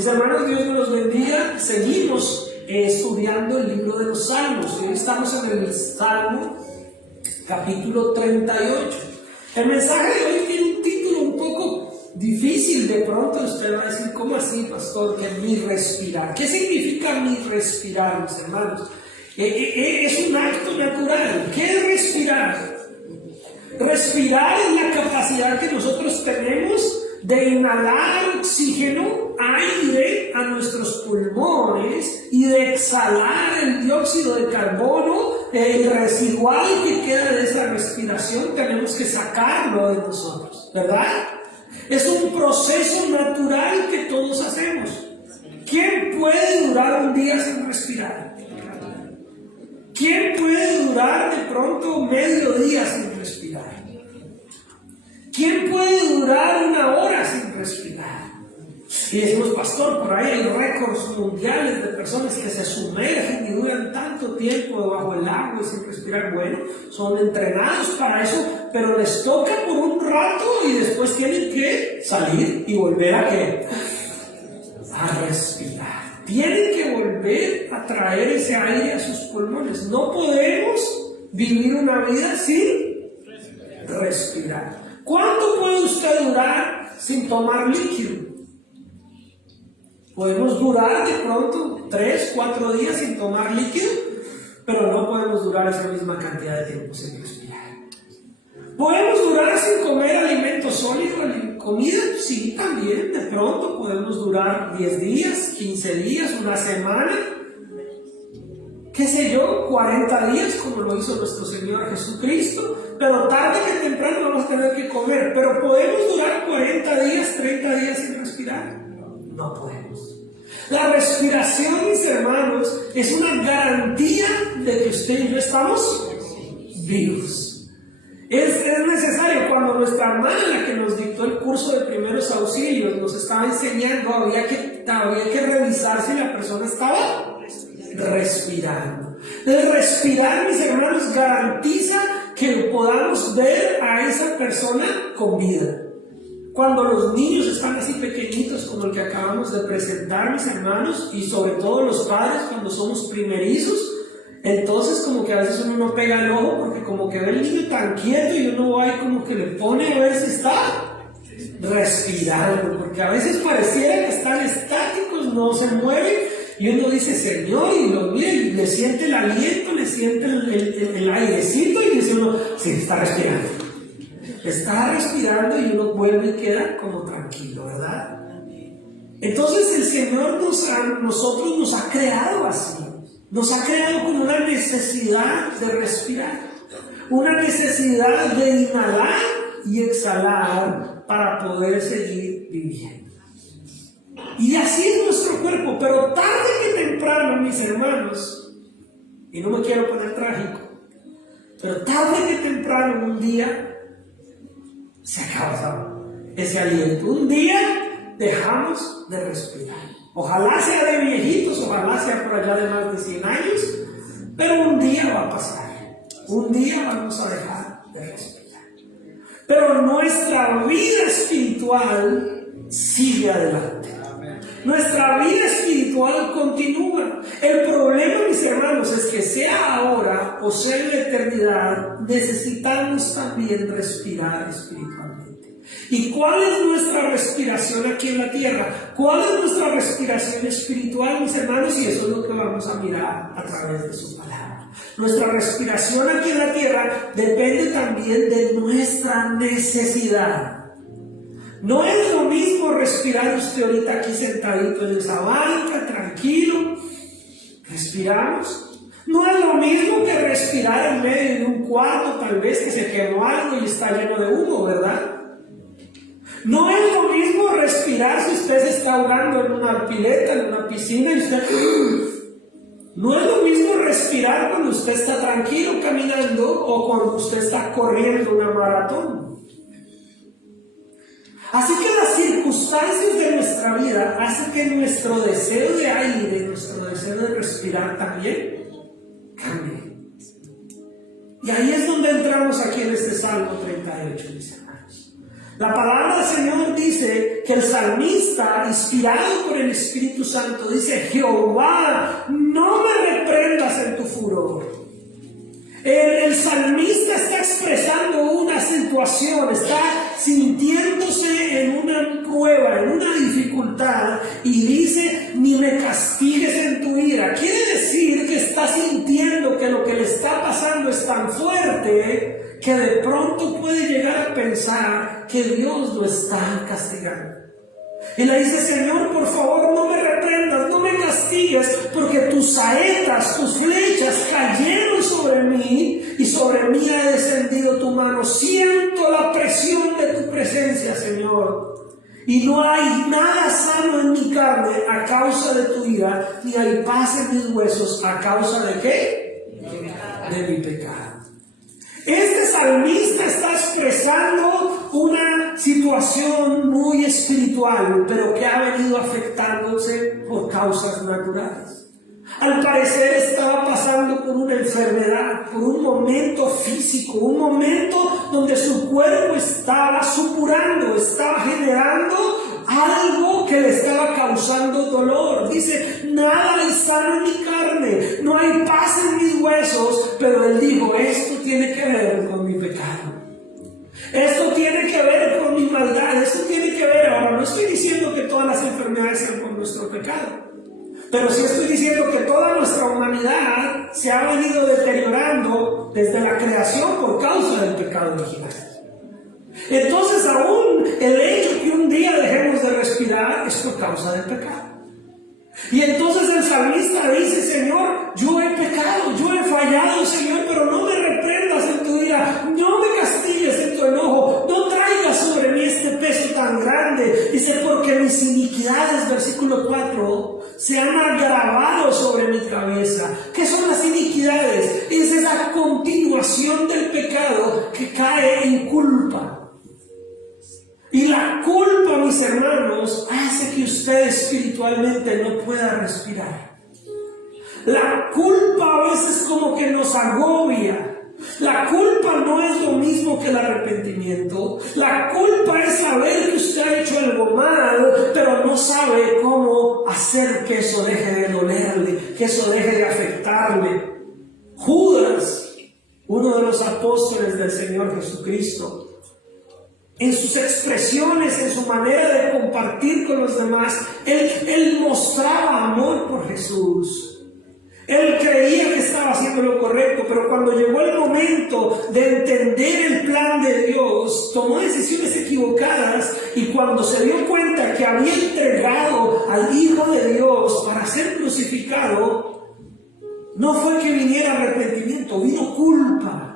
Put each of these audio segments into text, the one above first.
Mis hermanos, Dios me los bendiga. Seguimos estudiando el libro de los Salmos. Hoy estamos en el Salmo capítulo 38. El mensaje de hoy tiene un título un poco difícil. De pronto usted va a decir, ¿cómo así, pastor? Que mi respirar. ¿Qué significa mi respirar, mis hermanos? Es un acto natural. ¿Qué es respirar? Respirar es la capacidad que nosotros tenemos de inhalar oxígeno, aire a nuestros pulmones y de exhalar el dióxido de carbono, el residual que queda de esa respiración, tenemos que sacarlo de nosotros, ¿verdad? Es un proceso natural que todos hacemos. ¿Quién puede durar un día sin respirar? ¿Quién puede durar de pronto medio día sin respirar? ¿Quién puede durar una hora sin respirar? Y decimos, pastor, por ahí hay récords mundiales de personas que se sumergen y duran tanto tiempo debajo del agua y sin respirar. Bueno, son entrenados para eso, pero les toca por un rato y después tienen que salir y volver a respirar. Tienen que volver a traer ese aire a sus pulmones. No podemos vivir una vida sin respirar. ¿Cuánto puede usted durar sin tomar líquido? Podemos durar de pronto 3, 4 días sin tomar líquido, pero no podemos durar esa misma cantidad de tiempo sin respirar. ¿Podemos durar sin comer alimento sólido, comida? Sí, también. De pronto podemos durar 10 días, 15 días, una semana, qué sé yo, 40 días, como lo hizo nuestro Señor Jesucristo, pero tarde que temprano vamos a tener que comer. Pero ¿podemos durar 40 días, 30 días sin respirar? No podemos. La respiración, mis hermanos, es una garantía de que usted y yo estamos vivos. Es necesario. Cuando nuestra hermana, la que nos dictó el curso de primeros auxilios, nos estaba enseñando, había que revisar si la persona estaba respirando. El respirar, mis hermanos, garantiza que podamos ver a esa persona con vida. Cuando los niños están así pequeñitos como el que acabamos de presentar, mis hermanos, y sobre todo los padres cuando somos primerizos, entonces como que a veces uno no pega el ojo porque como que ve el niño tan quieto y uno va ahí como que le pone a ver si está respirando, porque a veces pareciera que están estáticos, no se mueven, y uno dice, Señor, y lo mira y le siente el aliento, le siente el airecito y dice uno, sí, está respirando. Está respirando y uno vuelve y queda como tranquilo, ¿verdad? Entonces el Señor nosotros nos ha creado así. Nos ha creado con una necesidad de respirar, una necesidad de inhalar y exhalar para poder seguir viviendo. Y así es nuestro cuerpo, pero tarde que temprano, mis hermanos, y no me quiero poner trágico, pero tarde que temprano un día se acaba ese aliento. Un día dejamos de respirar. Ojalá sea de viejitos, ojalá sea por allá de más de 100 años, pero un día va a pasar. Un día vamos a dejar de respirar. Pero nuestra vida espiritual sigue adelante. Nuestra vida espiritual continúa. El problema, mis hermanos, es que sea ahora o sea en la eternidad, necesitamos también respirar espiritualmente. ¿Y cuál es nuestra respiración aquí en la tierra? ¿Cuál es nuestra respiración espiritual, mis hermanos? Y eso es lo que vamos a mirar a través de su palabra. Nuestra respiración aquí en la tierra depende también de nuestra necesidad. No es lo mismo respirar usted ahorita aquí sentadito en esa banca, tranquilo. Respiramos. No es lo mismo que respirar en medio de un cuarto, tal vez que se quemó algo y está lleno de humo, ¿verdad? No es lo mismo respirar si usted se está ahogando en una pileta, en una piscina y usted... No es lo mismo respirar cuando usted está tranquilo caminando o cuando usted está corriendo una maratón. Así que las circunstancias de nuestra vida hacen que nuestro deseo de aire, nuestro deseo de respirar también cambie. Y ahí es donde entramos aquí en este Salmo 38, mis hermanos. La palabra del Señor dice que el salmista, inspirado por el Espíritu Santo, dice: Jehová, no me reprendas en tu furor. El salmista está expresando una situación, está sintiéndose en una prueba, en una dificultad, y dice: ni me castigues en tu ira. Quiere decir que está sintiendo que lo que le está pasando es tan fuerte que de pronto puede llegar a pensar que Dios lo está castigando. Y le dice: Señor, por favor, no me reprendas, no me castigues, porque tus saetas, tus flechas cayeron sobre mí, y sobre mí ha descendido tu mano. Siento la presión de tu presencia, Señor, y no hay nada sano en mi carne a causa de tu ira, ni hay paz en mis huesos a causa de ¿qué? De mi pecado. Este salmista está expresando una situación muy espiritual, pero que ha venido afectándose por causas naturales. Al parecer estaba pasando por una enfermedad, por un momento físico, un momento donde su cuerpo estaba supurando, estaba generando algo que le estaba causando dolor. Dice: nada hay sano en mi carne, no hay paz en mis huesos. Pero él dijo: esto tiene que ver con mi pecado, esto tiene que ver con mi maldad, esto tiene que ver. Ahora, no estoy diciendo que todas las enfermedades sean por nuestro pecado, pero sí estoy diciendo que toda nuestra humanidad se ha venido deteriorando desde la creación por causa del pecado original. Entonces, aún el hecho que un día dejemos de respirar es por causa del pecado. Y entonces el salmista dice: Señor, yo he pecado, yo he fallado, Señor, pero no me reprendas en tu ira, no me castigues en tu enojo, no traigas sobre mí este peso tan grande. Dice: porque mis iniquidades, versículo 4, se han agravado sobre mi cabeza. ¿Qué son las iniquidades? Es esa continuación del pecado que cae en culpa. Y la culpa, mis hermanos, hace que usted espiritualmente no pueda respirar. La culpa a veces como que nos agobia. La culpa no es lo mismo que el arrepentimiento. La culpa es saber que usted ha hecho algo mal, pero no sabe cómo hacer que eso deje de dolerle, que eso deje de afectarle. Judas, uno de los apóstoles del Señor Jesucristo, en sus expresiones, en su manera de compartir con los demás, él mostraba amor por Jesús. Él creía que estaba haciendo lo correcto, pero cuando llegó el momento de entender el plan de Dios, tomó decisiones equivocadas, y cuando se dio cuenta que había entregado al Hijo de Dios para ser crucificado, no fue que viniera arrepentimiento, vino culpa.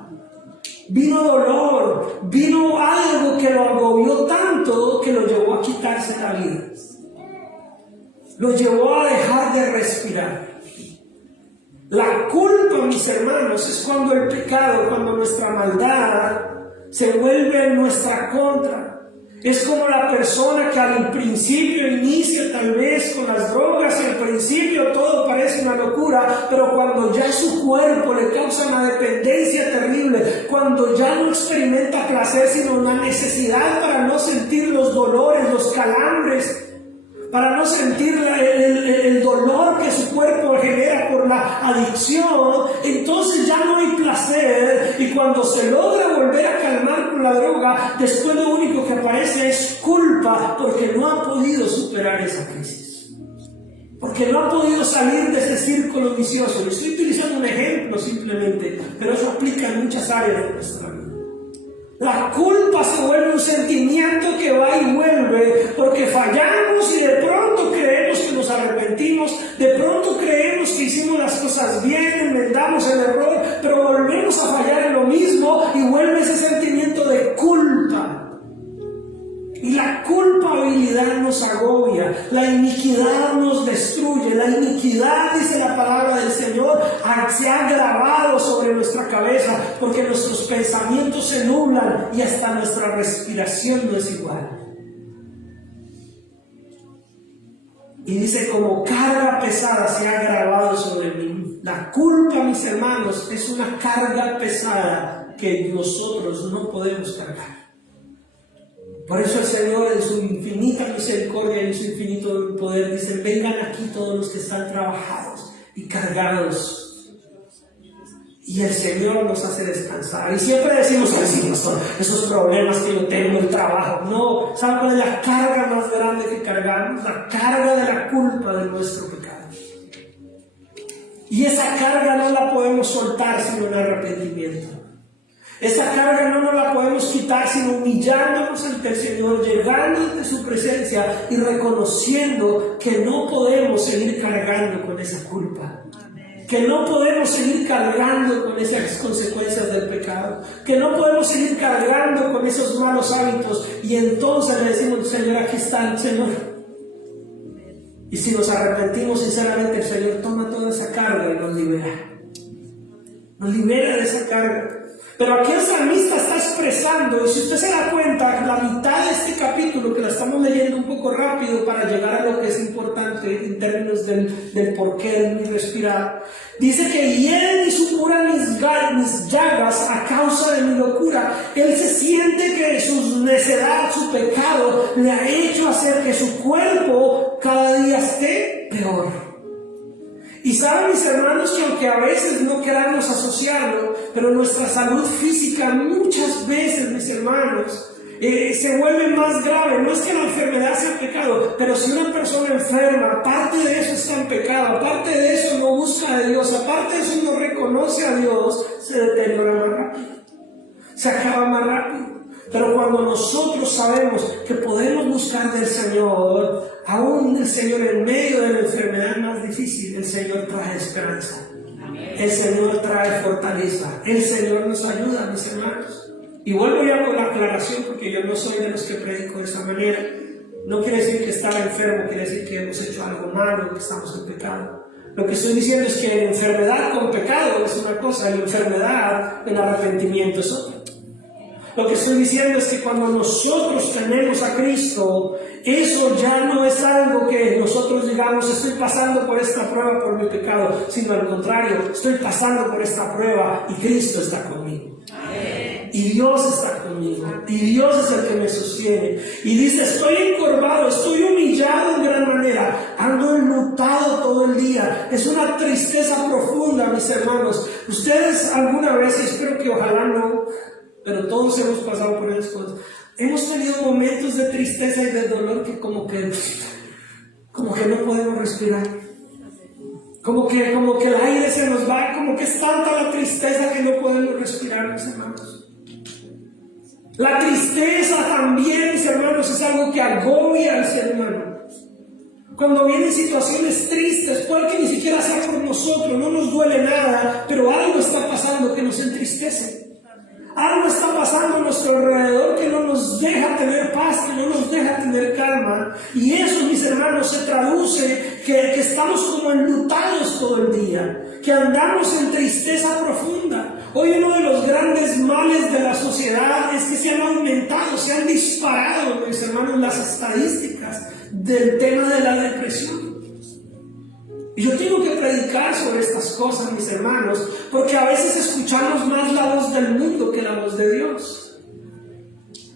Vino dolor, vino algo que lo agobió tanto que lo llevó a quitarse la vida. Lo llevó a dejar de respirar. La culpa, mis hermanos, es cuando el pecado, cuando nuestra maldad se vuelve en nuestra contra. Es como la persona que al principio inicia tal vez con las drogas, y al principio todo parece una locura, pero cuando ya su cuerpo le causa una dependencia terrible, cuando ya no experimenta placer sino una necesidad para no sentir los dolores, los calambres, para no sentir el dolor que su cuerpo genera por la adicción, entonces ya no hay placer, y cuando se logra volver a calmar con la droga, después lo único que aparece es culpa, porque no ha podido superar esa crisis, porque no ha podido salir de ese círculo vicioso. Le estoy utilizando un ejemplo simplemente, pero eso aplica en muchas áreas de nuestra vida. La culpa se vuelve un sentimiento que va y vuelve, porque fallamos y de pronto creemos que nos arrepentimos, de pronto creemos que hicimos las cosas bien, enmendamos el error, pero volvemos a fallar en lo mismo y vuelve ese sentimiento de culpa. Y la culpabilidad nos agobia, la iniquidad nos destruye, la iniquidad, dice la palabra del Señor, se ha grabado sobre nuestra cabeza, porque nuestros pensamientos se nublan y hasta nuestra respiración no es igual. Y dice: como carga pesada se ha grabado sobre mí. La culpa, mis hermanos, es una carga pesada que nosotros no podemos cargar. Por eso el Señor en su infinita misericordia y en su infinito poder dice: vengan aquí todos los que están trabajados y cargados. Y el Señor nos hace descansar. Y siempre decimos: ay, sí, pastor, esos problemas que yo tengo, el trabajo. No, ¿saben cuál es la carga más grande que cargamos? La carga de la culpa de nuestro pecado. Y esa carga no la podemos soltar sino en arrepentimiento. Esa carga no nos la podemos quitar sino humillándonos ante el Señor, llegando ante su presencia y reconociendo que no podemos seguir cargando con esa culpa. Que no podemos seguir cargando con esas consecuencias del pecado, que no podemos seguir cargando con esos malos hábitos. Y entonces le decimos: Señor, aquí está el Señor. Y si nos arrepentimos sinceramente, el Señor toma toda esa carga y nos libera de esa carga. Pero aquí el salmista está expresando, y si usted se da cuenta, la mitad de este capítulo, que la estamos leyendo un poco rápido para llegar a lo que es importante en términos del porqué de mi respirar, dice que hieren y supuran mis llagas a causa de mi locura. Él se siente que su necedad, su pecado, le ha hecho hacer que su cuerpo cada día esté peor. Y saben, mis hermanos, que aunque a veces no queramos asociarlo, pero nuestra salud física muchas veces, mis hermanos, se vuelve más grave. No es que la enfermedad sea pecado, pero si una persona enferma, aparte de eso está en pecado, aparte de eso no busca a Dios, aparte de eso no reconoce a Dios, se deteriora más rápido, se acaba más rápido. Pero cuando nosotros sabemos que podemos buscar del Señor, aún el Señor en medio de la enfermedad más difícil, el Señor trae esperanza. El Señor trae fortaleza. El Señor nos ayuda, mis hermanos. Y vuelvo ya con la aclaración, porque yo no soy de los que predico de esa manera. No quiere decir que estaba enfermo, quiere decir que hemos hecho algo malo, que estamos en pecado. Lo que estoy diciendo es que la enfermedad con pecado es una cosa, y la enfermedad en arrepentimiento es otra. Lo que estoy diciendo es que cuando nosotros tenemos a Cristo, eso ya no es algo que nosotros digamos: estoy pasando por esta prueba por mi pecado, sino al contrario, estoy pasando por esta prueba y Cristo está conmigo. Y Dios está conmigo, y Dios es el que me sostiene. Y dice: estoy encorvado, estoy humillado en gran manera, ando enlutado todo el día. Es una tristeza profunda, mis hermanos. Ustedes alguna vez, espero que ojalá no, pero todos hemos pasado por esas cosas, hemos tenido momentos de tristeza y de dolor que como que no podemos respirar. Como que el aire se nos va, como que es tanta la tristeza que no podemos respirar, mis hermanos. La tristeza también, mis hermanos, es algo que agobia al ser humano. Cuando vienen situaciones tristes, puede que ni siquiera sea por nosotros, no nos duele nada, pero algo está pasando que nos entristece. Algo está pasando a nuestro alrededor que no nos deja tener paz, que no nos deja tener calma. Y eso, mis hermanos, se traduce que estamos como enlutados todo el día, que andamos en tristeza profunda. Hoy uno de los grandes males de la sociedad es que se han aumentado, se han disparado, mis hermanos, las estadísticas del tema de la depresión. Y yo tengo que predicar sobre estas cosas, mis hermanos, porque a veces escuchamos más la voz del mundo que la voz de Dios.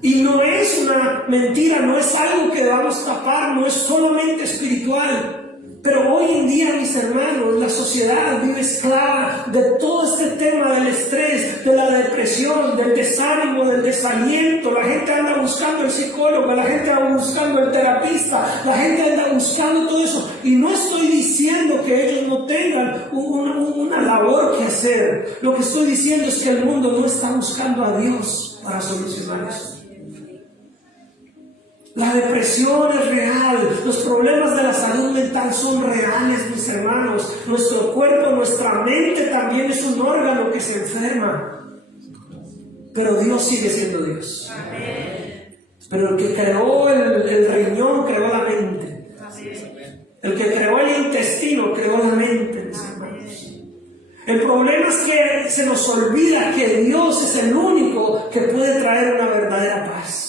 Y no es una mentira, no es algo que debamos tapar, no es solamente espiritual. Pero hoy en día, mis hermanos, la sociedad vive esclava de todo este tema del estrés, de la depresión, del desánimo, del desaliento. La gente anda buscando el psicólogo, la gente anda buscando el terapista, la gente anda buscando todo eso. Y no estoy diciendo que ellos no tengan una labor que hacer. Lo que estoy diciendo es que el mundo no está buscando a Dios para solucionar eso. La depresión es real, los problemas de la salud mental son reales, mis hermanos. Nuestro cuerpo, nuestra mente también es un órgano que se enferma. Pero Dios sigue siendo Dios. Pero el que creó el riñón creó la mente. El que creó el intestino creó la mente, mis hermanos. El problema es que se nos olvida que Dios es el único que puede traer una verdadera paz.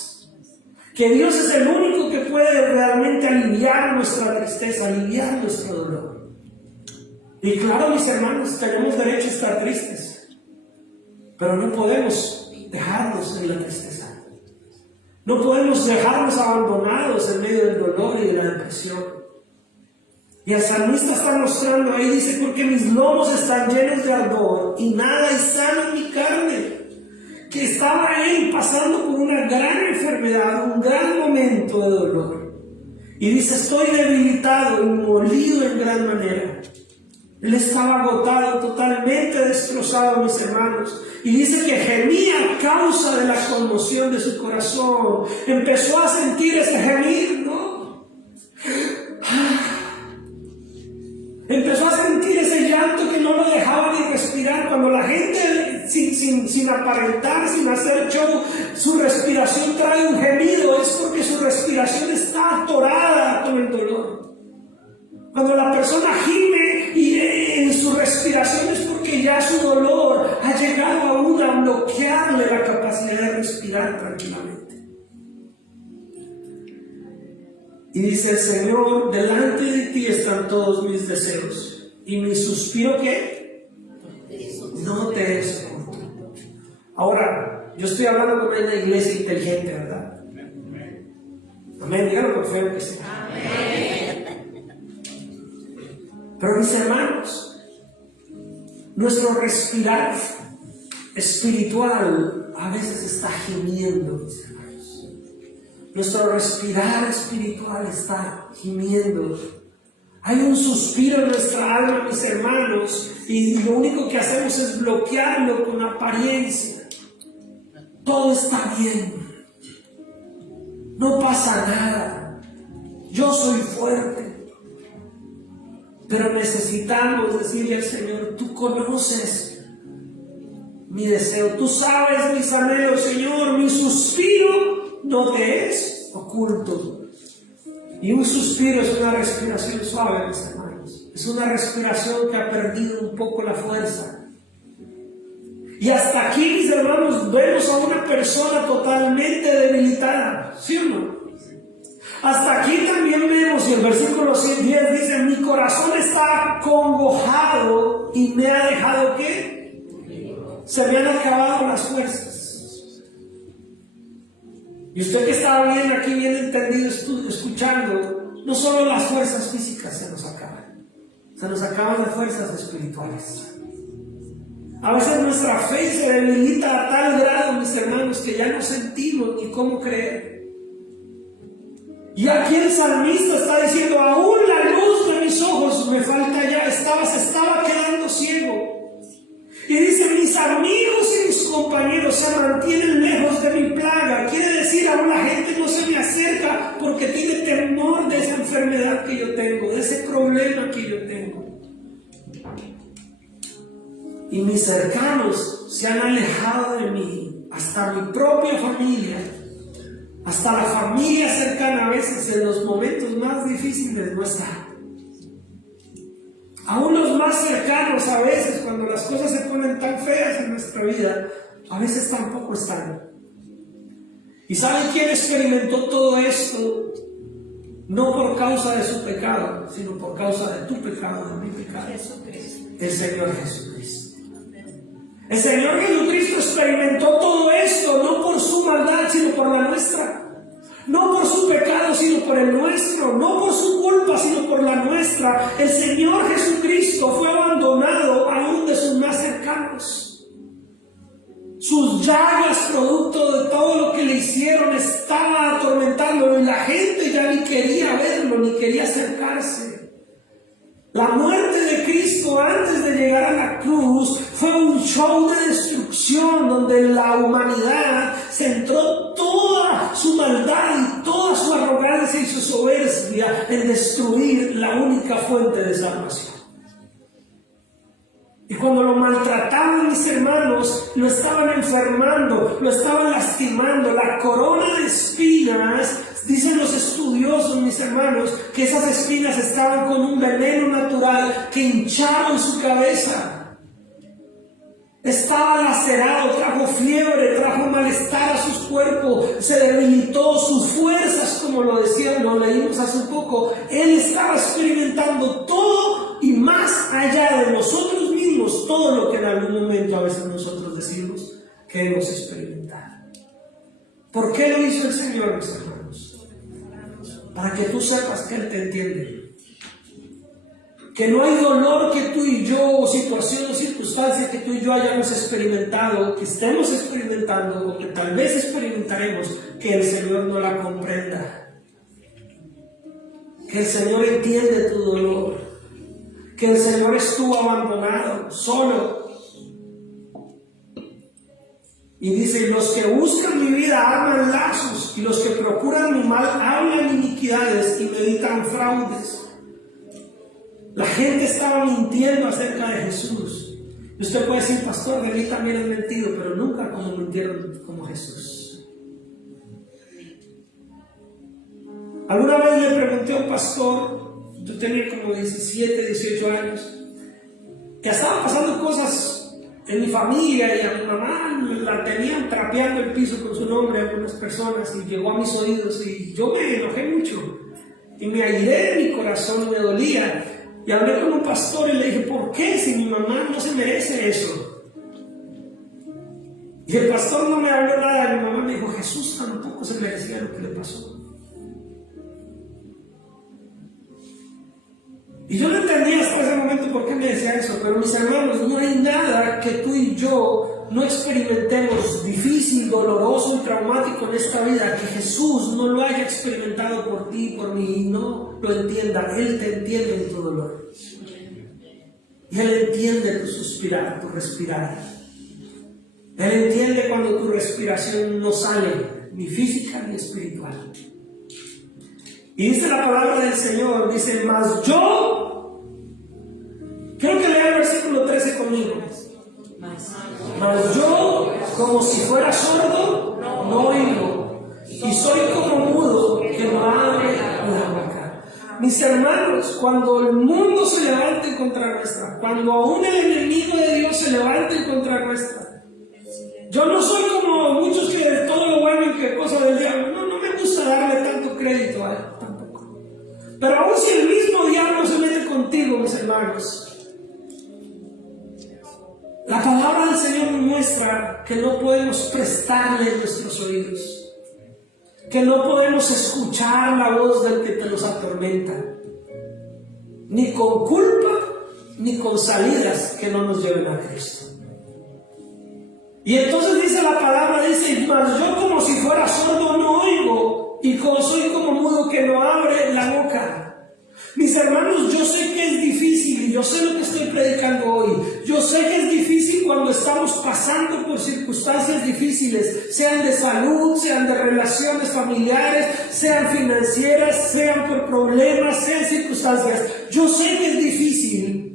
Que Dios es el único que puede realmente aliviar nuestra tristeza, aliviar nuestro dolor. Y claro, mis hermanos, tenemos derecho a estar tristes, pero no podemos dejarnos en la tristeza. No podemos dejarnos abandonados en medio del dolor y de la depresión. Y el salmista está mostrando ahí, dice, porque mis lomos están llenos de ardor y nada hay sano en mi carne. Que estaba él pasando por una gran enfermedad, un gran momento de dolor. Y dice, estoy debilitado y molido en gran manera. Él estaba agotado, totalmente destrozado, mis hermanos. Y dice que gemía a causa de la conmoción de su corazón. Empezó a sentir ese gemir, ¿no? Empezó a sentir ese llanto que no lo dejaba ni respirar. Cuando la gente, sin aparentar, sin hacer show, su respiración trae un gemido, es porque su respiración está atorada con el dolor. Cuando la persona gime y en su respiración es porque ya su dolor ha llegado aún a bloquearle la capacidad de respirar tranquilamente. Y dice el Señor, delante de ti están todos mis deseos. Y mi suspiro, ¿qué? No te es oculto. Ahora, yo estoy hablando con una iglesia inteligente, ¿verdad? Amén, díganlo por fe que sí. Amén. Pero mis hermanos, nuestro respirar espiritual a veces está gimiendo, mis hermanos. Nuestro respirar espiritual está gimiendo. Hay un suspiro en nuestra alma, mis hermanos, y lo único que hacemos es bloquearlo con apariencia. Todo está bien. No pasa nada. Yo soy fuerte. Pero necesitamos decirle al Señor, tú conoces mi deseo, tú sabes mis anhelos, Señor, mi suspiro no te es oculto. Y un suspiro es una respiración suave, mis hermanos. Es una respiración que ha perdido un poco la fuerza. Y hasta aquí, mis hermanos, vemos a una persona totalmente debilitada, ¿sí o no? Hasta aquí también vemos, y el versículo 10 dice, mi corazón está congojado y me ha dejado, ¿qué? Se me han acabado las fuerzas. Y usted que estaba bien aquí, bien entendido, escuchando, no solo las fuerzas físicas se nos acaban las fuerzas espirituales. A veces nuestra fe se debilita a tal grado, mis hermanos, que ya no sentimos ni cómo creer. Y aquí el salmista está diciendo, aún la luz de mis ojos me falta ya, se estaba quedando ciego. Y dice, mis amigos y mis compañeros se mantienen lejos de mi plaga. Quiere decir, aún la gente no se me acerca porque tiene temor de esa enfermedad que yo tengo, de ese problema que yo tengo. Y mis cercanos se han alejado de mí, hasta mi propia familia. Hasta la familia cercana a veces en los momentos más difíciles no está. Aún los más cercanos a veces, cuando las cosas se ponen tan feas en nuestra vida, a veces tampoco están. ¿Y saben quién experimentó todo esto? No por causa de su pecado, sino por causa de tu pecado, de mi pecado. El Señor Jesucristo. El Señor Jesucristo experimentó todo esto, no por su maldad, sino por la nuestra. No por su pecado, sino por el nuestro. No por su culpa, sino por la nuestra. El Señor Jesucristo fue abandonado aún de sus más cercanos. Sus llagas, producto de todo lo que le hicieron, estaban atormentándolo y la gente ya ni quería verlo, ni quería acercarse. La muerte de Cristo antes de llegar a la cruz fue un show de destrucción donde la humanidad centró toda su maldad y toda su arrogancia y su soberbia en destruir la única fuente de salvación. Y cuando lo maltrataban, mis hermanos, lo estaban enfermando, lo estaban lastimando. La corona de espinas, dicen los estudiosos, mis hermanos, que esas espinas estaban con un veneno natural que hincharon su cabeza. Estaba lacerado, trajo fiebre, trajo malestar a su cuerpo, se debilitó sus fuerzas, como lo decían, lo leímos hace poco. Él estaba experimentando todo y más allá de nosotros mismos, todo lo que en algún momento a veces nosotros decimos que hemos experimentado. ¿Por qué lo hizo el Señor, mis hermanos? Para que tú sepas que Él te entiende. Que no hay dolor que tú y yo, o situación o circunstancia que tú y yo hayamos experimentado, que estemos experimentando, o que tal vez experimentaremos, que el Señor no la comprenda. Que el Señor entiende tu dolor. Que el Señor estuvo abandonado, solo. Y dice, los que buscan mi vida aman lazos, y los que procuran mi mal hablan iniquidades y meditan fraudes. La gente estaba mintiendo acerca de Jesús. Y usted puede decir, pastor, de mí también han mentido, pero nunca como mintieron como Jesús. Alguna vez le pregunté a un pastor, yo tenía como 17, 18 años, que estaban pasando cosas en mi familia y a mi mamá la tenían trapeando el piso con su nombre a algunas personas y llegó a mis oídos y yo me enojé mucho y me airé, mi corazón me dolía y hablé con un pastor y le dije, ¿por qué si mi mamá no se merece eso? Y el pastor no me habló nada, mi mamá me dijo, Jesús tampoco se merecía lo que le pasó. Y yo no entendía hasta ese momento por qué me decía eso, pero mis hermanos, no hay nada que tú y yo no experimentemos difícil, doloroso y traumático en esta vida, que Jesús no lo haya experimentado por ti y por mí y no lo entienda. Él te entiende en tu dolor. Y Él entiende tu suspirar, tu respirar. Él entiende cuando tu respiración no sale, ni física ni espiritual. Y dice la palabra del Señor, dice, mas yo, quiero que lea el versículo 13 conmigo. Mas yo, como si fuera sordo, no oigo, y soy como mudo que no abre la boca. Mis hermanos, cuando el mundo se levante contra nuestra, cuando aún el enemigo de Dios se levante contra nuestra, yo no soy como muchos que de todo lo bueno y que cosa del diablo, no me gusta darle tanto crédito a él. Pero aún si el mismo diablo se mete contigo, mis hermanos, la palabra del Señor nos muestra que no podemos prestarle nuestros oídos, que no podemos escuchar la voz del que te los atormenta, ni con culpa, ni con salidas que no nos lleven a Cristo. Y entonces dice la palabra, dice, mas yo como si fuera sordo no oigo, y soy como mudo que no abre la boca. Mis hermanos, yo sé que es difícil y yo sé lo que estoy predicando hoy. Yo sé que es difícil cuando estamos pasando por circunstancias difíciles, sean de salud, sean de relaciones familiares, sean financieras, sean por problemas, sean circunstancias. Yo sé que es difícil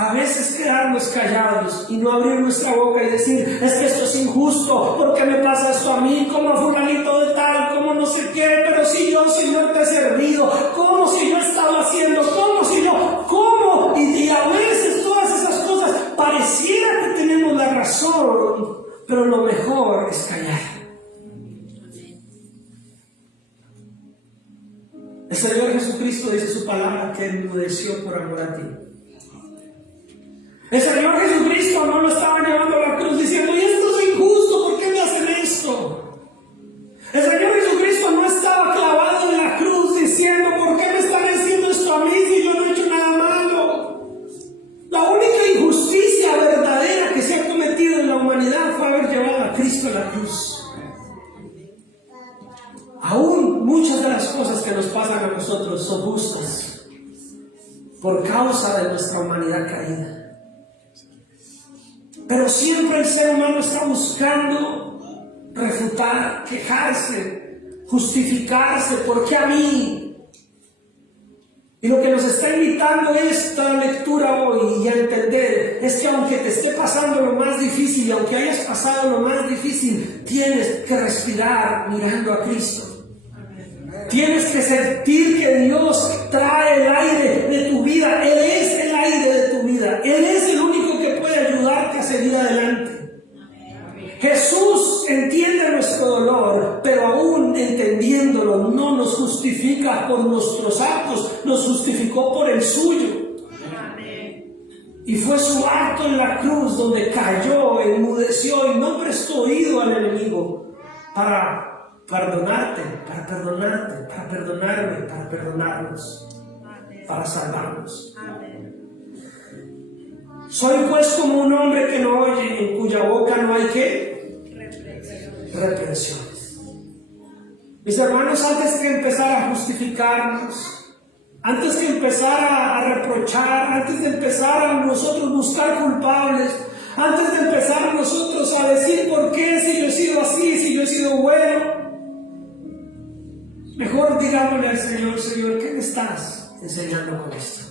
a veces quedarnos callados y no abrir nuestra boca y decir, es que esto es injusto, ¿por qué me pasa esto a mí? Como fulanito de tal, como no sé qué, pero si yo, Señor, te he servido, ¿cómo si yo he estado haciendo? ¿Cómo si yo? ¿Cómo? Y a veces todas esas cosas pareciera que tenemos la razón, pero lo mejor es callar. El Señor Jesucristo dice su palabra que enmudeció por amor a ti. El Señor Jesucristo no lo estaba llevando a la cruz diciendo, y esto es injusto, ¿por qué me hacen esto? El Señor Jesucristo no estaba clavado en la cruz diciendo, ¿por qué me están haciendo esto a mí si yo no he hecho nada malo? La única injusticia verdadera que se ha cometido en la humanidad fue haber llevado a Cristo a la cruz. Aún muchas de las cosas que nos pasan a nosotros son justas por causa de nuestra humanidad caída. Pero siempre el ser humano está buscando refutar, quejarse, justificarse, ¿por qué a mí? Y lo que nos está invitando esta lectura hoy y a entender es que aunque te esté pasando lo más difícil y aunque hayas pasado lo más difícil, tienes que respirar mirando a Cristo. Tienes que sentir que Dios trae el aire de tu vida. Él es el aire de tu vida. Él es el único que puede ayudarte a seguir adelante. Jesús entiende nuestro dolor, pero aún entendiéndolo no nos justifica por nuestros actos, nos justificó por el suyo. Y fue su acto en la cruz donde cayó, enmudeció y no prestó oído al enemigo para perdonarte, para perdonarte, para perdonarme, para perdonarnos, para salvarnos. Soy pues como un hombre que no oye, en cuya boca no hay ¿qué? Reprensiones. Mis hermanos, antes de empezar a justificarnos, antes de empezar a reprochar, antes de empezar a nosotros buscar culpables, antes de empezar nosotros a decir por qué, si yo he sido así, si yo he sido bueno, mejor digámosle al Señor: Señor, ¿qué me estás enseñando con esto?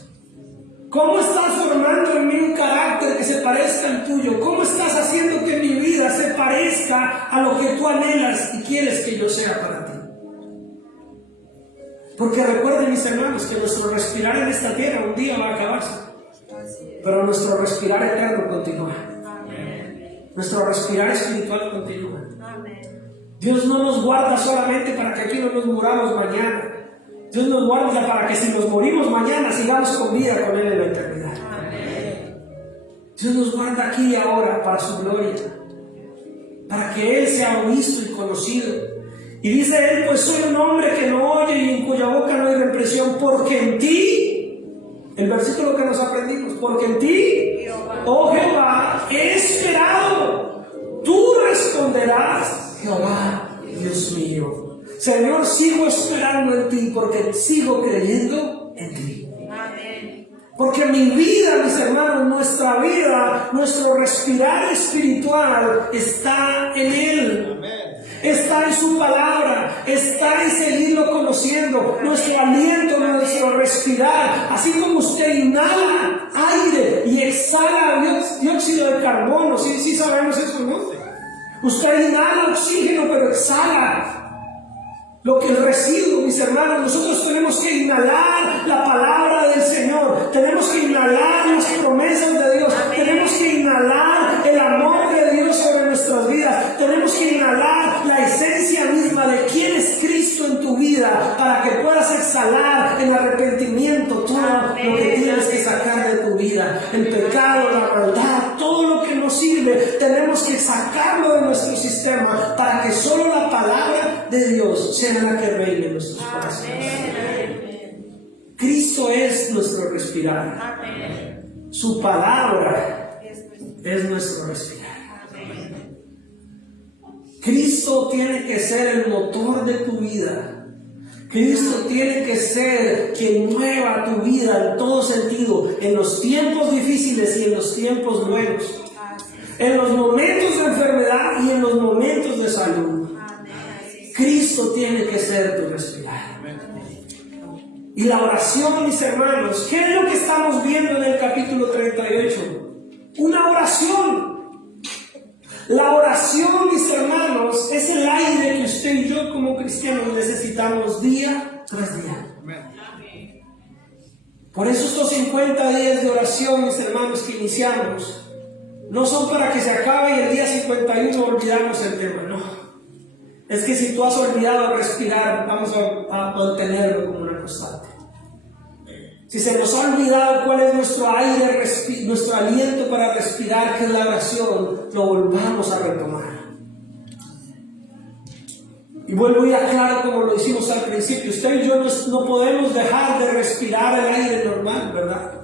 ¿Cómo estás formando en mí un carácter que se parezca al tuyo? ¿Cómo estás haciendo que mi vida se parezca a lo que tú anhelas y quieres que yo sea para ti? Porque recuerden, mis hermanos, que nuestro respirar en esta tierra un día va a acabarse, pero nuestro respirar eterno continúa. Nuestro respirar espiritual continúa. Dios no nos guarda solamente para que aquí no nos muramos mañana. Dios nos guarda para que si nos morimos mañana sigamos con vida con Él en la eternidad. Dios nos guarda aquí y ahora para su gloria, para que Él sea visto y conocido. Y dice Él: pues soy un hombre que no oye y en cuya boca no hay represión, porque en ti, el versículo que nos aprendimos, porque en ti, oh Jehová, he esperado, tú responderás, Jehová, Dios mío. Señor, sigo esperando en ti porque sigo creyendo en ti. Porque mi vida, mis hermanos, nuestra vida, nuestro respirar espiritual está en Él. Está en su palabra, está en seguirlo conociendo. Nuestro aliento, nuestro respirar, así como usted inhala aire y exhala dióxido de carbono. Sí sabemos eso, ¿no? Usted inhala oxígeno, pero exhala lo que el residuo, mis hermanos. Nosotros tenemos que inhalar la palabra del Señor, tenemos que inhalar las promesas de Dios, tenemos que inhalar el amor de Dios sobre nuestras vidas, tenemos que inhalar la esencia misma de quién es Cristo en tu vida, para que puedas exhalar en arrepentimiento todo lo que tienes que sacar de tu vida, el pecado, la maldad, todo lo que nos sirve. Tenemos que sacarlo de nuestro sistema para que solo la palabra de Dios sea la que reine en nuestros corazones. Cristo es nuestro respirar. Su palabra es nuestro respirar. Cristo tiene que ser el motor de tu vida. Cristo tiene que ser quien mueva tu vida en todo sentido, en los tiempos difíciles y en los tiempos buenos, en los momentos de enfermedad y en los momentos de salud. Cristo tiene que ser tu respirar. Y la oración, mis hermanos, ¿qué es lo que estamos viendo en el capítulo 38? Una oración. La oración, mis hermanos, es el aire que usted y yo como cristianos necesitamos día tras día. Por eso estos 50 días de oración, mis hermanos, que iniciamos, no son para que se acabe y el día 51 olvidamos el tema, no. Es que si tú has olvidado respirar, vamos a mantenerlo como una constante. Si se nos ha olvidado cuál es nuestro aire, nuestro aliento para respirar, que es la oración, lo volvamos a retomar. Y vuelvo y aclaro como lo hicimos al principio. Usted y yo no podemos dejar de respirar el aire normal, ¿verdad?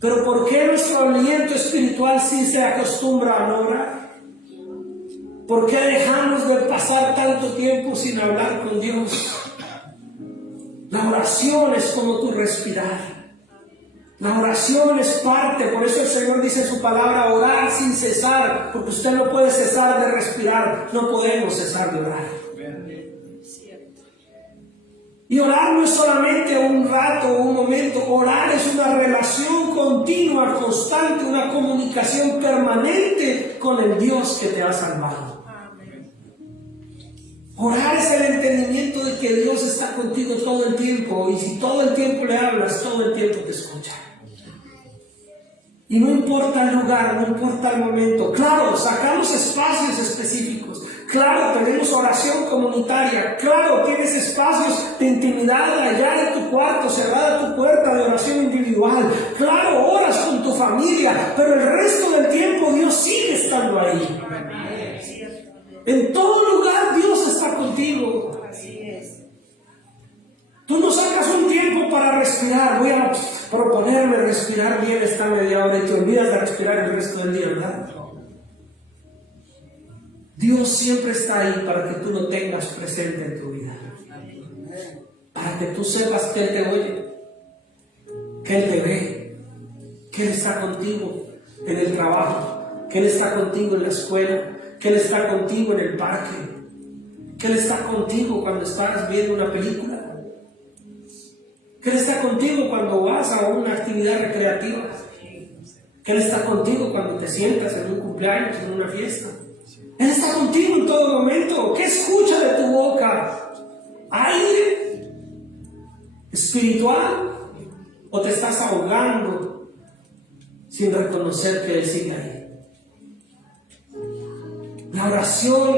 Pero ¿por qué nuestro aliento espiritual sí se acostumbra a no orar? ¿Por qué dejamos de pasar tanto tiempo sin hablar con Dios? La oración es como tu respirar. La oración es parte, por eso el Señor dice en su palabra: orar sin cesar, porque usted no puede cesar de respirar, no podemos cesar de orar. Y orar no es solamente un rato o un momento, orar es una relación continua, constante, una comunicación permanente con el Dios que te ha salvado. Orar es el entendimiento de que Dios está contigo todo el tiempo, y si todo el tiempo le hablas, todo el tiempo te escucha. Y no importa el lugar, no importa el momento. Claro, sacamos espacios específicos. Claro, tenemos oración comunitaria. Claro, tienes espacios de intimidad allá en tu cuarto, cerrada tu puerta de oración individual. Claro, oras con tu familia, pero el resto del tiempo Dios sigue estando ahí. En todo lugar Dios está contigo. respirar, voy a proponerme respirar bien esta media hora y te olvidas de respirar el resto del día, ¿verdad? Dios siempre está ahí para que tú lo tengas presente en tu vida. Para que tú sepas que Él te oye, que Él te ve, que Él está contigo en el trabajo, que Él está contigo en la escuela, que Él está contigo en el parque, que Él está contigo cuando estás viendo una película, que Él está contigo cuando vas a una actividad recreativa, que Él está contigo cuando te sientas en un cumpleaños, en una fiesta. Él está contigo en todo momento. ¿Qué escucha de tu boca? ¿Aire espiritual? ¿O te estás ahogando sin reconocer que Él sigue ahí? La oración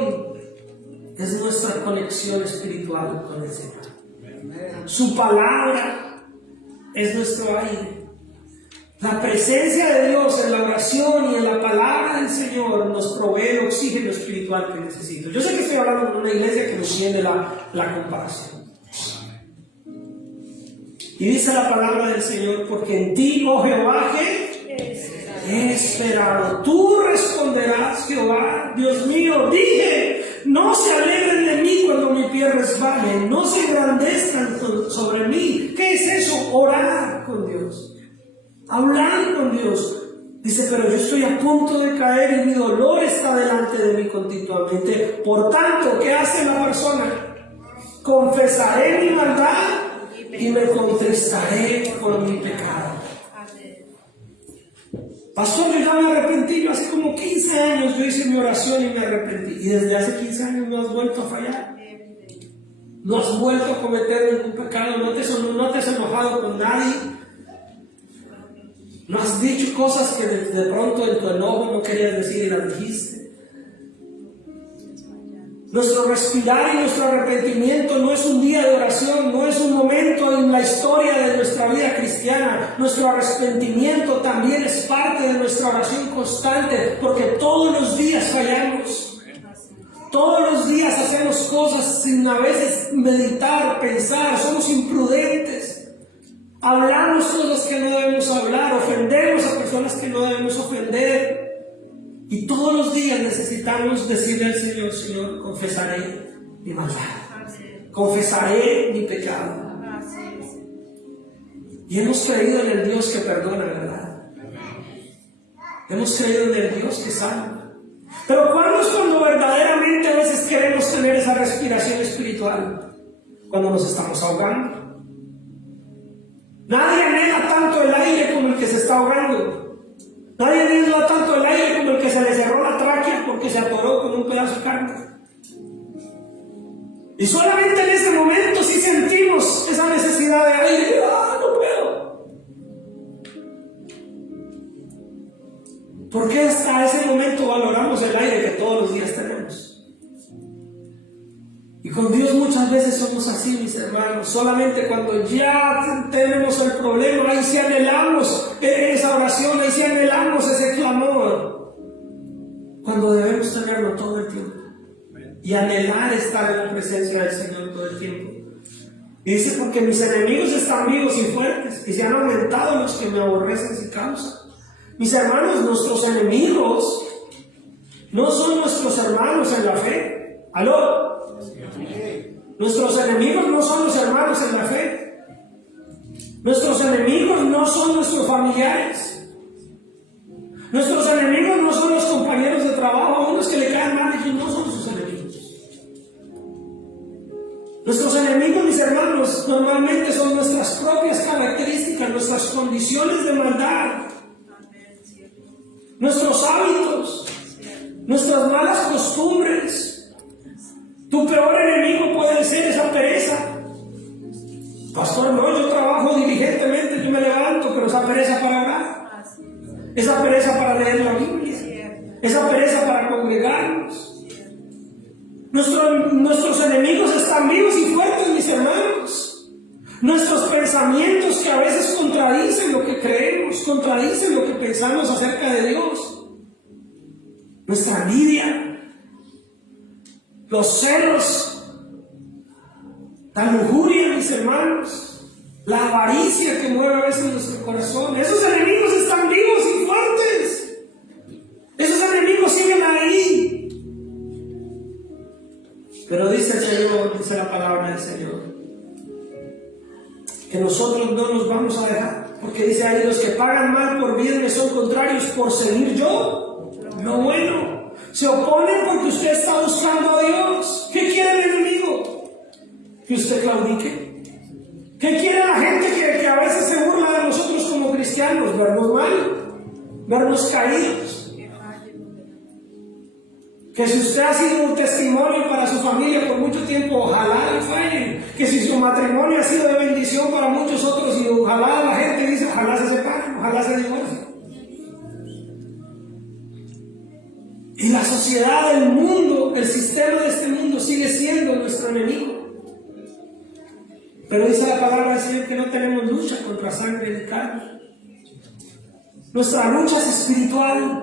es nuestra conexión espiritual con el Señor. Su palabra es nuestro aire. La presencia de Dios en la oración y en la palabra del Señor nos provee el oxígeno espiritual que necesito. Yo sé que estoy hablando con una iglesia que no entiende la comparación. Y dice la palabra del Señor: porque en ti, oh Jehová, que he esperado. Tú responderás, Jehová, Dios mío. Dije, no se alegren de mí cuando mi pie resbale, no se engrandezcan sobre mí. ¿Qué es eso? Orar con Dios. Hablar con Dios. Dice, pero yo estoy a punto de caer y mi dolor está delante de mí continuamente. Por tanto, ¿qué hace la persona? Confesaré mi maldad y me contristaré por mi pecado. Pastor, yo ya me arrepentí. Yo hace como 15 años yo hice mi oración y me arrepentí. Y desde hace 15 años no has vuelto a fallar. No has vuelto a cometer ningún pecado. No te has enojado con nadie. No has dicho cosas que de pronto en tu enojo no querías decir y las dijiste. Nuestro respirar y nuestro arrepentimiento no es un día de oración, no es un momento en la historia de nuestra vida cristiana. Nuestro arrepentimiento también es parte de nuestra oración constante, porque todos los días fallamos. Todos los días hacemos cosas sin a veces meditar, pensar, somos imprudentes. Hablamos cosas que no debemos hablar, ofendemos a personas que no debemos ofender. Y todos los días necesitamos decirle al Señor: Señor, confesaré mi maldad, confesaré mi pecado. Y hemos creído en el Dios que perdona, ¿verdad? Hemos creído en el Dios que salva. Pero ¿cuándo es cuando verdaderamente a veces queremos tener esa respiración espiritual? Cuando nos estamos ahogando. Nadie anhela tanto el aire como el que se está ahogando. Nadie anhela tanto el aire como el que se le cerró la tráquea porque se atoró con un pedazo de carne. Y solamente en ese momento sí sentimos esa necesidad de aire. No puedo. ¿Por qué hasta ese momento valoramos el aire que todos los días tenemos? Y con Dios muchas veces somos así, mis hermanos. Solamente cuando ya tenemos el problema, ahí sí anhelamos esa oración, ahí sí anhelamos ese clamor. Cuando debemos tenerlo todo el tiempo. Y anhelar estar en la presencia del Señor todo el tiempo. Y dice, porque mis enemigos están vivos y fuertes, y se han aumentado los que me aborrecen sin causa. Mis hermanos, nuestros enemigos no son nuestros hermanos en la fe. ¿Aló? Nuestros enemigos no son los hermanos en la fe. Nuestros enemigos no son nuestros familiares. Nuestros enemigos no son los compañeros de trabajo. A unos que le caen mal, ellos no son sus enemigos. Nuestros enemigos, mis hermanos, normalmente son nuestras propias características, nuestras condiciones de maldad, nuestros hábitos, nuestras malas costumbres. Tu peor enemigo puede ser esa pereza. Pastor, no, yo trabajo diligentemente, yo me levanto, pero esa pereza para orar, esa pereza para leer la Biblia, esa pereza para congregarnos. Nuestros enemigos están vivos y fuertes, mis hermanos. Nuestros pensamientos que a veces contradicen lo que creemos, contradicen lo que pensamos acerca de Dios. Nuestra envidia, los celos, la lujuria, mis hermanos, la avaricia que mueve a veces nuestro corazón. Esos enemigos están vivos y fuertes. Esos enemigos siguen ahí. Pero dice el Señor, dice la palabra del Señor, que nosotros no nos vamos a dejar. Porque dice ahí, los que pagan mal por bien me son contrarios por seguir yo lo bueno. Se oponen porque usted está buscando a Dios. ¿Qué quiere el enemigo? Que usted claudique. ¿Qué quiere la gente que a veces se burla de nosotros como cristianos? Vernos mal, vernos caídos. Que si usted ha sido un testimonio para su familia por mucho tiempo, ojalá le falle. Que si su matrimonio ha sido de bendición para muchos otros, y ojalá la gente dice, ojalá se separen, ojalá se divorcien. Y la sociedad, el mundo, el sistema de este mundo sigue siendo nuestro enemigo. Pero dice la palabra del Señor que no tenemos lucha contra sangre y carne. Nuestra lucha es espiritual.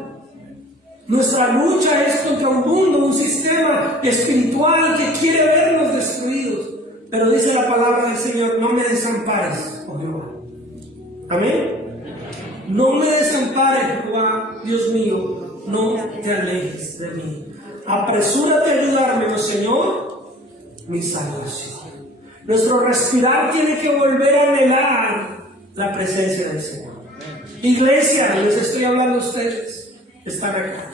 Nuestra lucha es contra un mundo, un sistema espiritual que quiere vernos destruidos. Pero dice la palabra del Señor, no me desampares, oh Jehová. Amén. No me desampares, Jehová, Dios mío, no te alejes de mí. Apresúrate a ayudarme, oh Señor, mi salvación. Nuestro respirar tiene que volver a anhelar la presencia del Señor. Iglesia, les estoy hablando a ustedes, están acá.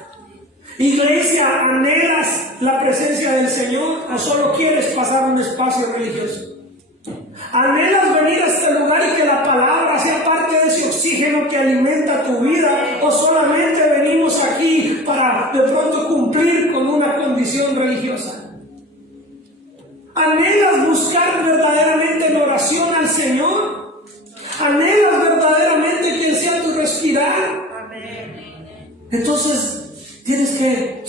Iglesia, ¿anhelas la presencia del Señor o solo quieres pasar un espacio religioso? ¿Anhelas venir a este lugar y que la palabra sea parte de ese oxígeno que alimenta tu vida, o solamente venimos aquí para de pronto cumplir con una condición religiosa? ¿Anhelas buscar verdaderamente la oración al Señor? ¿Anhelas verdaderamente que sea tu respirar? Entonces tienes que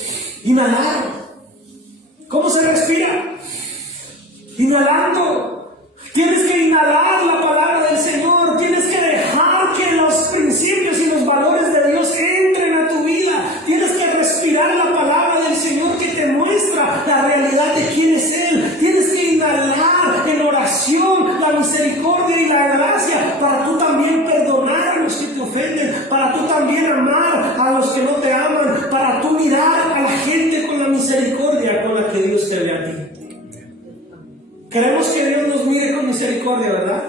inhalar. ¿Cómo se respira? Inhalando. Tienes que inhalar la palabra del Señor. Tienes que dejar que los principios y los valores de Dios entren a tu vida. Tienes que respirar la palabra del Señor que te muestra la realidad de quién es Él. Tienes que inhalar en oración la misericordia y la gracia para tú también perdonar a los que te ofenden, para tú también amar a los que no te aman, para tú mirar a la gente con la misericordia con la que Dios te ve a ti. Queremos que Dios nos mire con misericordia, ¿verdad?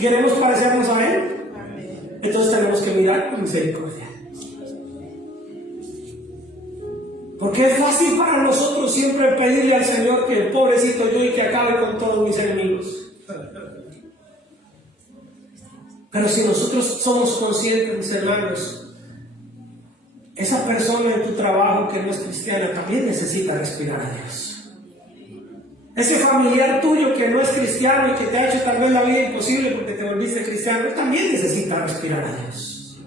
¿Queremos parecernos a Él? Entonces tenemos que mirar con misericordia. Porque es fácil para nosotros siempre pedirle al Señor que pobrecito yo y que acabe con todos mis enemigos. Pero si nosotros somos conscientes, mis hermanos, esa persona en tu trabajo que no es cristiana también necesita respirar a Dios. Ese familiar tuyo que no es cristiano y que te ha hecho tal vez la vida imposible porque te volviste cristiano, también necesita respirar a Dios.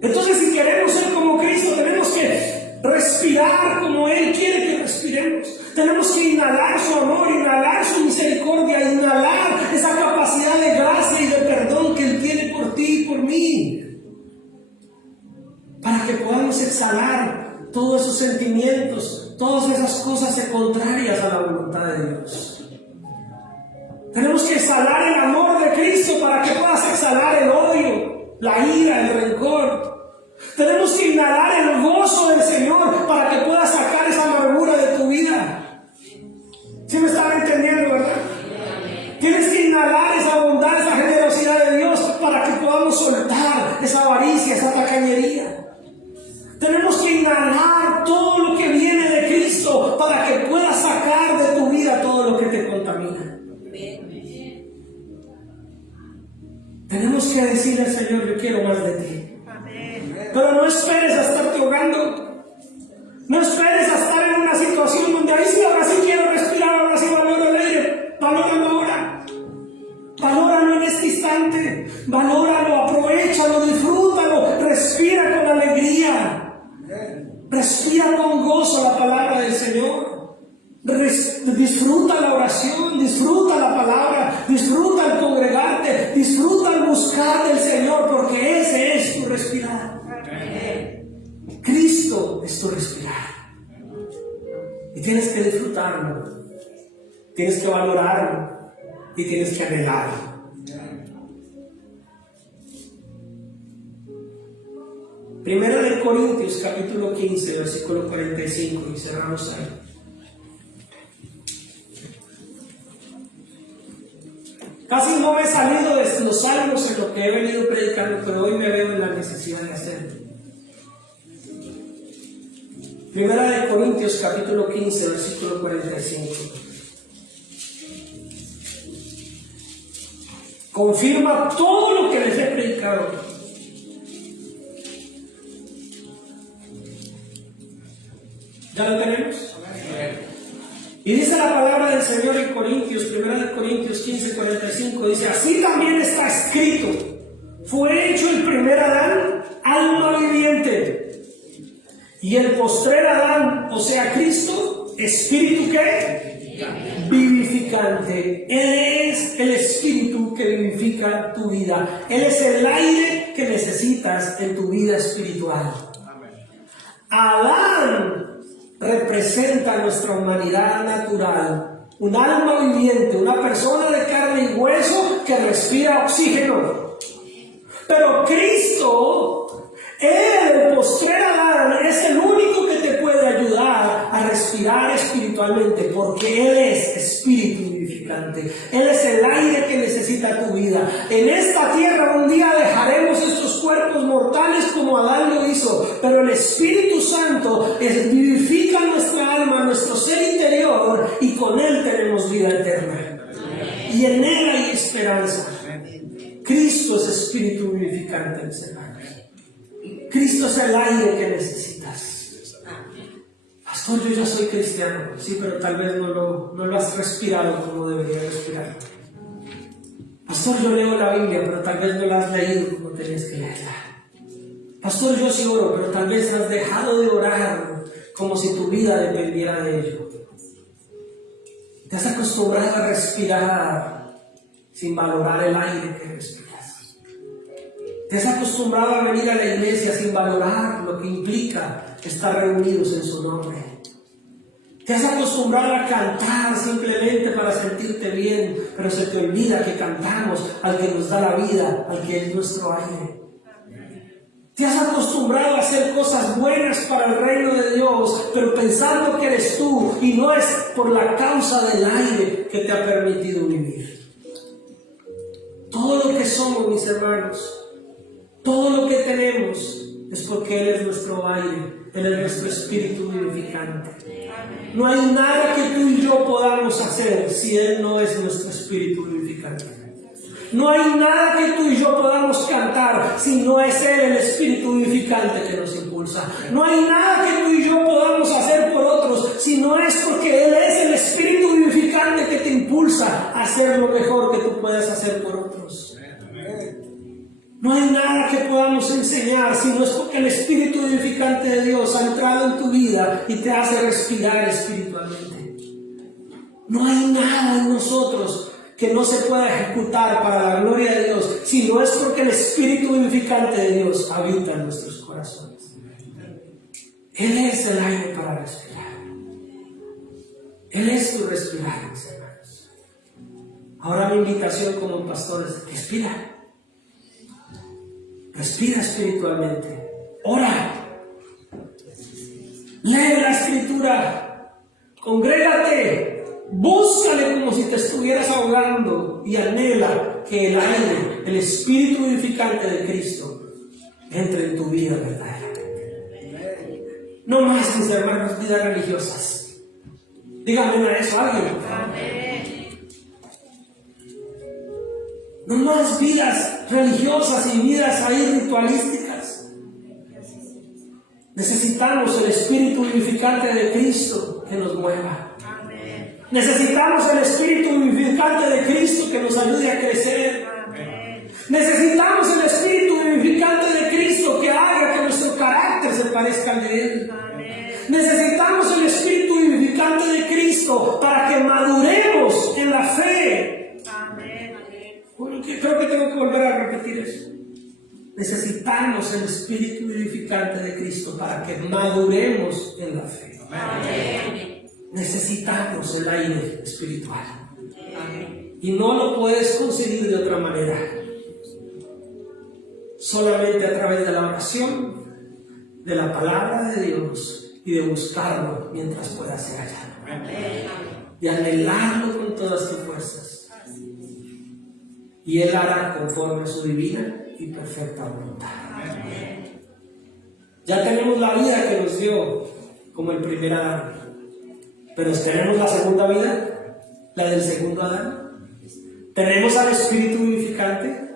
Entonces, si queremos ser como Cristo, tenemos que respirar como Él quiere que respiremos. Tenemos que inhalar su amor, inhalar su misericordia, inhalar esa capacidad de gracia y de perdón que Él tiene por ti y por mí, para que podamos exhalar todos esos sentimientos, todas esas cosas contrarias a la voluntad de Dios. Tenemos que exhalar el amor de Cristo para que puedas exhalar el odio, la ira, el rencor. Tenemos que inhalar el gozo del Señor para que puedas sacar esa amargura de tu vida. ¿Sí me están entendiendo, verdad? Tienes que inhalar esa bondad, esa generosidad de Dios para que podamos soltar esa avaricia, esa tacañería. Tenemos que inhalar todo lo que viene de Cristo para que puedas sacar de tu vida todo lo que te contamina. Tenemos que decirle al Señor, yo quiero más de ti. Pero no esperes a estarte ahogando. No esperes a estar en una situación donde ahí sí, ahora sí quiero respirar, ahora sí valoro el aire. Valóralo ahora. Valóralo en este instante. Valóralo, aprovechalo, disfrútalo. Respira con alegría. Respira con gozo la palabra del Señor. Disfruta la oración, disfruta la palabra, disfruta el congregarte, disfruta el buscar del Señor, porque ese es tu respirar. Cristo es tu respirar. Y tienes que disfrutarlo, tienes que valorarlo, y tienes que anhelar. Primera de Corintios, capítulo 15, versículo 45, y cerramos ahí. Casi no me he salido de los salmos en lo que he venido predicando, pero hoy me veo en la necesidad de hacerlo. Primera de Corintios, capítulo 15, versículo 45. Confirma todo lo que les he predicado. ¿Ya lo tenemos? Y dice la palabra del Señor en Corintios, 1 Corintios 15, 45, dice: así también está escrito, fue hecho el primer Adán, alma viviente, y el postrer Adán, o sea Cristo, espíritu ¿qué? Vivificante. Él es el espíritu que vivifica tu vida. Él es el aire que necesitas en tu vida espiritual. Adán representa nuestra humanidad natural, un alma viviente, una persona de carne y hueso que respira oxígeno. Pero Cristo, el postrer Adán, es el único que te puede ayudar a respirar espiritualmente, porque Él es espíritu vivificante. Él es el aire que necesita tu vida. En esta tierra un día dejaremos estos cuerpos mortales como Adán lo hizo, pero el Espíritu Santo vivifica nuestra alma, nuestro ser interior, y con Él tenemos vida eterna. Y en Él hay esperanza. Cristo es espíritu vivificante, mis hermanos. Cristo es el aire que necesitas. Pastor, yo ya soy cristiano. Sí, pero tal vez no lo has respirado como debería respirar. Pastor, yo leo la Biblia, pero tal vez no la has leído como tenías que leerla. Pastor, yo sí oro, pero tal vez has dejado de orar como si tu vida dependiera de ello. Te has acostumbrado a respirar sin valorar el aire que respiras. Te has acostumbrado a venir a la iglesia sin valorar lo que implica estar reunidos en su nombre. Te has acostumbrado a cantar simplemente para sentirte bien, pero se te olvida que cantamos al que nos da la vida, al que es nuestro aire. Te has acostumbrado a hacer cosas buenas para el reino de Dios, pero pensando que eres tú y no es por la causa del aire que te ha permitido vivir. Todo lo que somos, mis hermanos, todo lo que tenemos es porque Él es nuestro aire, Él es nuestro espíritu vivificante. No hay nada que tú y yo podamos hacer si Él no es nuestro espíritu vivificante. No hay nada que tú y yo podamos cantar si no es Él el espíritu vivificante que nos impulsa. No hay nada que tú y yo podamos hacer por otros si no es porque Él es el espíritu vivificante que te impulsa a hacer lo mejor que tú puedas hacer por otros. No hay nada que podamos enseñar si no es porque el espíritu vivificante de Dios ha entrado en tu vida y te hace respirar espiritualmente. No hay nada en nosotros que no se pueda ejecutar para la gloria de Dios, si no es porque el espíritu vivificante de Dios habita en nuestros corazones. Él es el aire para respirar. Él es tu respirar, mis hermanos. Ahora mi invitación como pastor es: respira. Respira espiritualmente. Ora. Lee la escritura. Congrégate. Búscale como si te estuvieras ahogando y anhela que el aire, el espíritu vivificante de Cristo entre en tu vida verdaderamente. No más, mis hermanos, vidas religiosas. Díganme a eso alguien. No más vidas religiosas y vidas ahí ritualísticas. Necesitamos el espíritu vivificante de Cristo que nos mueva. Necesitamos el espíritu vivificante de Cristo que nos ayude a crecer. Necesitamos el espíritu vivificante de Cristo que haga que nuestro carácter se parezca al de Él. Necesitamos el espíritu vivificante de Cristo para que maduremos en la fe. Creo que tengo que volver a repetir eso. Necesitamos el espíritu vivificante de Cristo para que maduremos en la fe. Necesitamos el aire espiritual. Y no lo puedes conseguir de otra manera. Solamente a través de la oración, de la palabra de Dios y de buscarlo mientras pueda ser hallado. De anhelarlo con todas tus fuerzas. Y Él hará conforme a su divina y perfecta voluntad. Ya tenemos la vida que nos dio como el primer Adán. Pero tenemos la segunda vida, la del segundo Adán. Tenemos al Espíritu vivificante.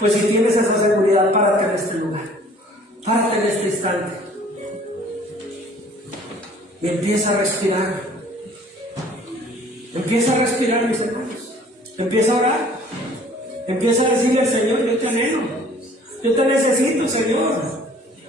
Pues si tienes esa seguridad, párate en este lugar, párate en este instante y empieza a respirar. Empieza a respirar, mis hermanos. Empieza a orar. Empieza a decirle al Señor: yo te anhelo, yo te necesito, Señor.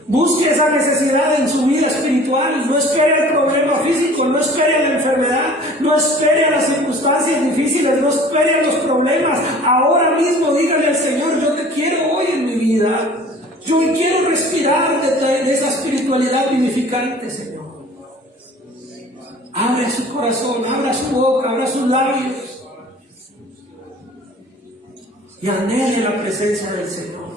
Busque esa necesidad en su vida espiritual. No espere el problema físico, no espere la enfermedad, no espere a las circunstancias difíciles, no espere a los problemas. Ahora mismo dígale al Señor: yo te quiero hoy en mi vida. Yo quiero respirar de esa espiritualidad vivificante, Señor. Abra su corazón, abra su boca, abra sus labios y anhele la presencia del Señor.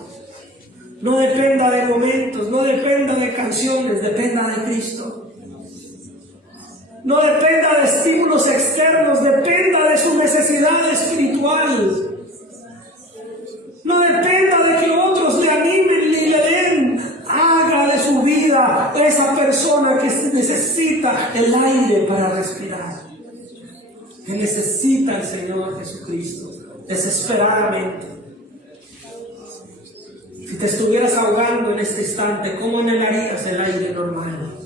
No dependa de momentos, no dependa de canciones, dependa de Cristo. No dependa de estímulos externos, dependa de su necesidad espiritual. No dependa de que otros le animen y le den. Haga de su vida esa persona que necesita el aire para respirar. Que necesita al Señor Jesucristo desesperadamente. Si te estuvieras ahogando en este instante, ¿cómo anhelarías el aire normal?